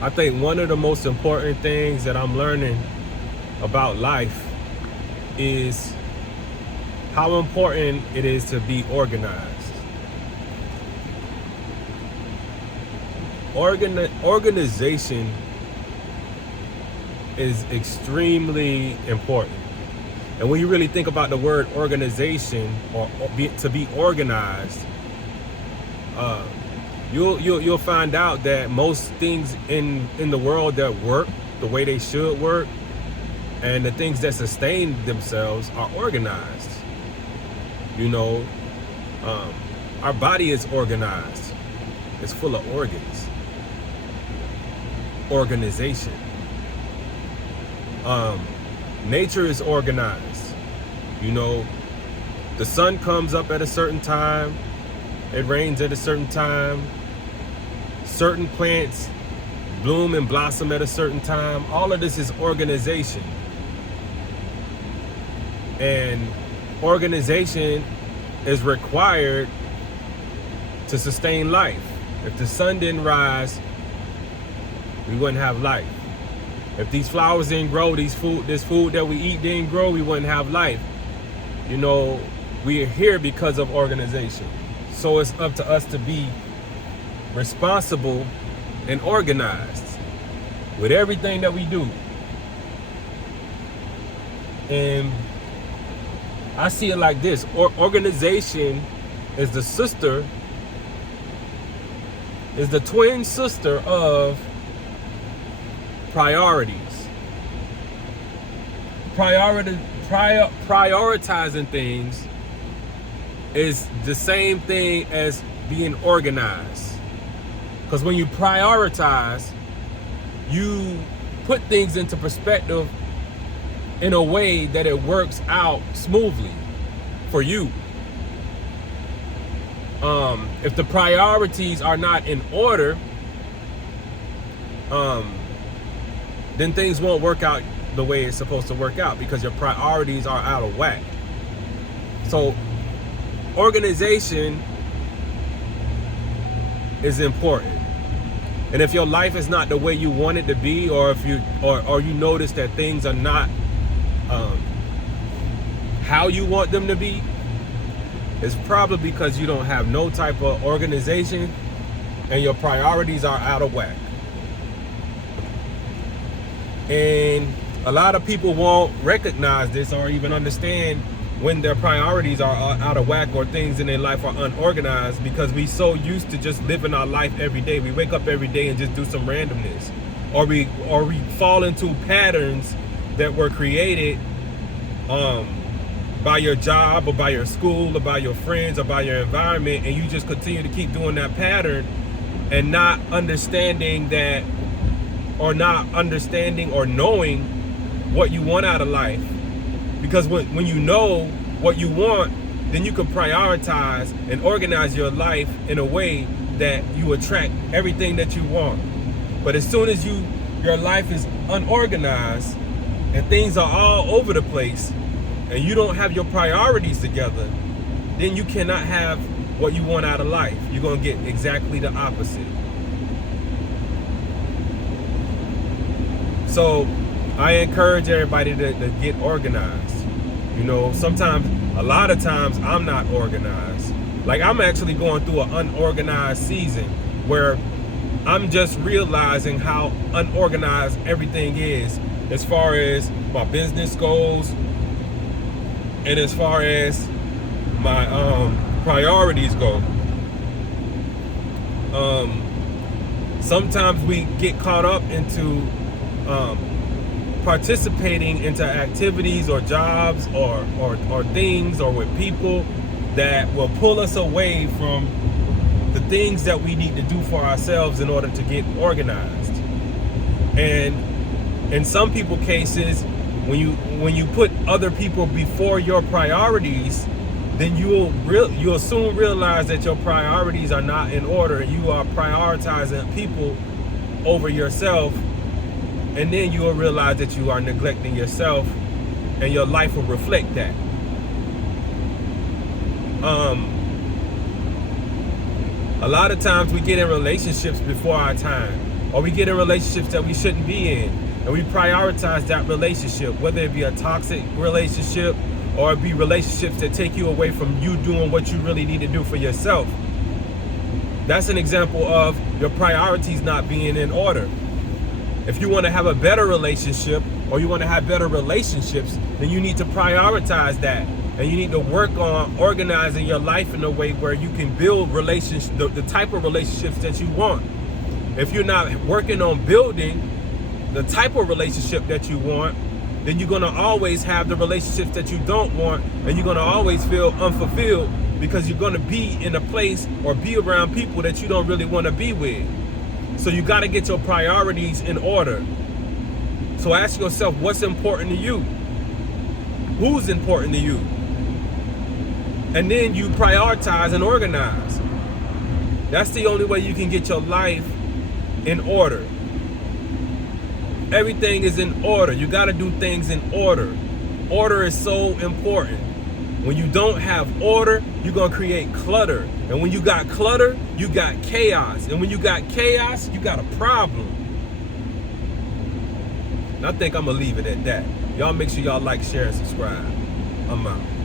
I think one of the most important things that I'm learning about life is how important it is to be organized. Organization is extremely important. And when you really think about the word organization or to be organized, you'll find out that most things in the world that work the way they should work, and the things that sustain themselves are organized. You know, our body is organized. It's full of organs. Organization. Nature is organized. You know, the sun comes up at a certain time. It rains at a certain time. Certain plants bloom and blossom at a certain time. All of this is organization. And organization is required to sustain life. If the sun didn't rise, we wouldn't have life. If these flowers didn't grow, this food that we eat didn't grow, we wouldn't have life. You know, we are here because of organization. So it's up to us to be responsible and organized with everything that we do. And I see it like this. Organization is the twin sister of priorities. Prioritizing things is the same thing as being organized. Because when you prioritize, you put things into perspective in a way that it works out smoothly for you. If the priorities are not in order, then things won't work out the way it's supposed to work out because your priorities are out of whack. So organization is important. And if your life is not the way you want it to be, or if you notice that things are not how you want them to be, it's probably because you don't have no type of organization and your priorities are out of whack. And a lot of people won't recognize this or even understand when their priorities are out of whack or things in their life are unorganized, because we so used to just living our life every day. We wake up every day and just do some randomness, or we fall into patterns that were created by your job or by your school or by your friends or by your environment, and you just continue to keep doing that pattern and not understanding that, or not understanding or knowing what you want out of life. Because when you know what you want, then you can prioritize and organize your life in a way that you attract everything that you want. But as soon as your life is unorganized and things are all over the place and you don't have your priorities together, then you cannot have what you want out of life. You're going to get exactly the opposite. So I encourage everybody to get organized. You know, a lot of times I'm not organized. Like, I'm actually going through an unorganized season where I'm just realizing how unorganized everything is, as far as my business goes and as far as my priorities go. Sometimes we get caught up into participating into activities or jobs or things or with people that will pull us away from the things that we need to do for ourselves in order to get organized. And in some people cases, when you put other people before your priorities, then you'll soon realize that your priorities are not in order. You are prioritizing people over yourself. And then you will realize that you are neglecting yourself, and your life will reflect that. A lot of times we get in relationships before our time, or we get in relationships that we shouldn't be in, and we prioritize that relationship, whether it be a toxic relationship or it be relationships that take you away from you doing what you really need to do for yourself. That's an example of your priorities not being in order. If you want to have a better relationship or you want to have better relationships, then you need to prioritize that. And you need to work on organizing your life in a way where you can build relationships, the type of relationships that you want. If you're not working on building the type of relationship that you want, then you're going to always have the relationships that you don't want, and you're going to always feel unfulfilled because you're going to be in a place or be around people that you don't really want to be with. So you got to get your priorities in order. So ask yourself, what's important to you? Who's important to you? And then you prioritize and organize. That's the only way you can get your life in order. Everything is in order. You got to do things in order. Order is so important. When you don't have order, you're going to create clutter. And when you got clutter, you got chaos. And when you got chaos, you got a problem. And I think I'm going to leave it at that. Y'all make sure y'all like, share, and subscribe. I'm out.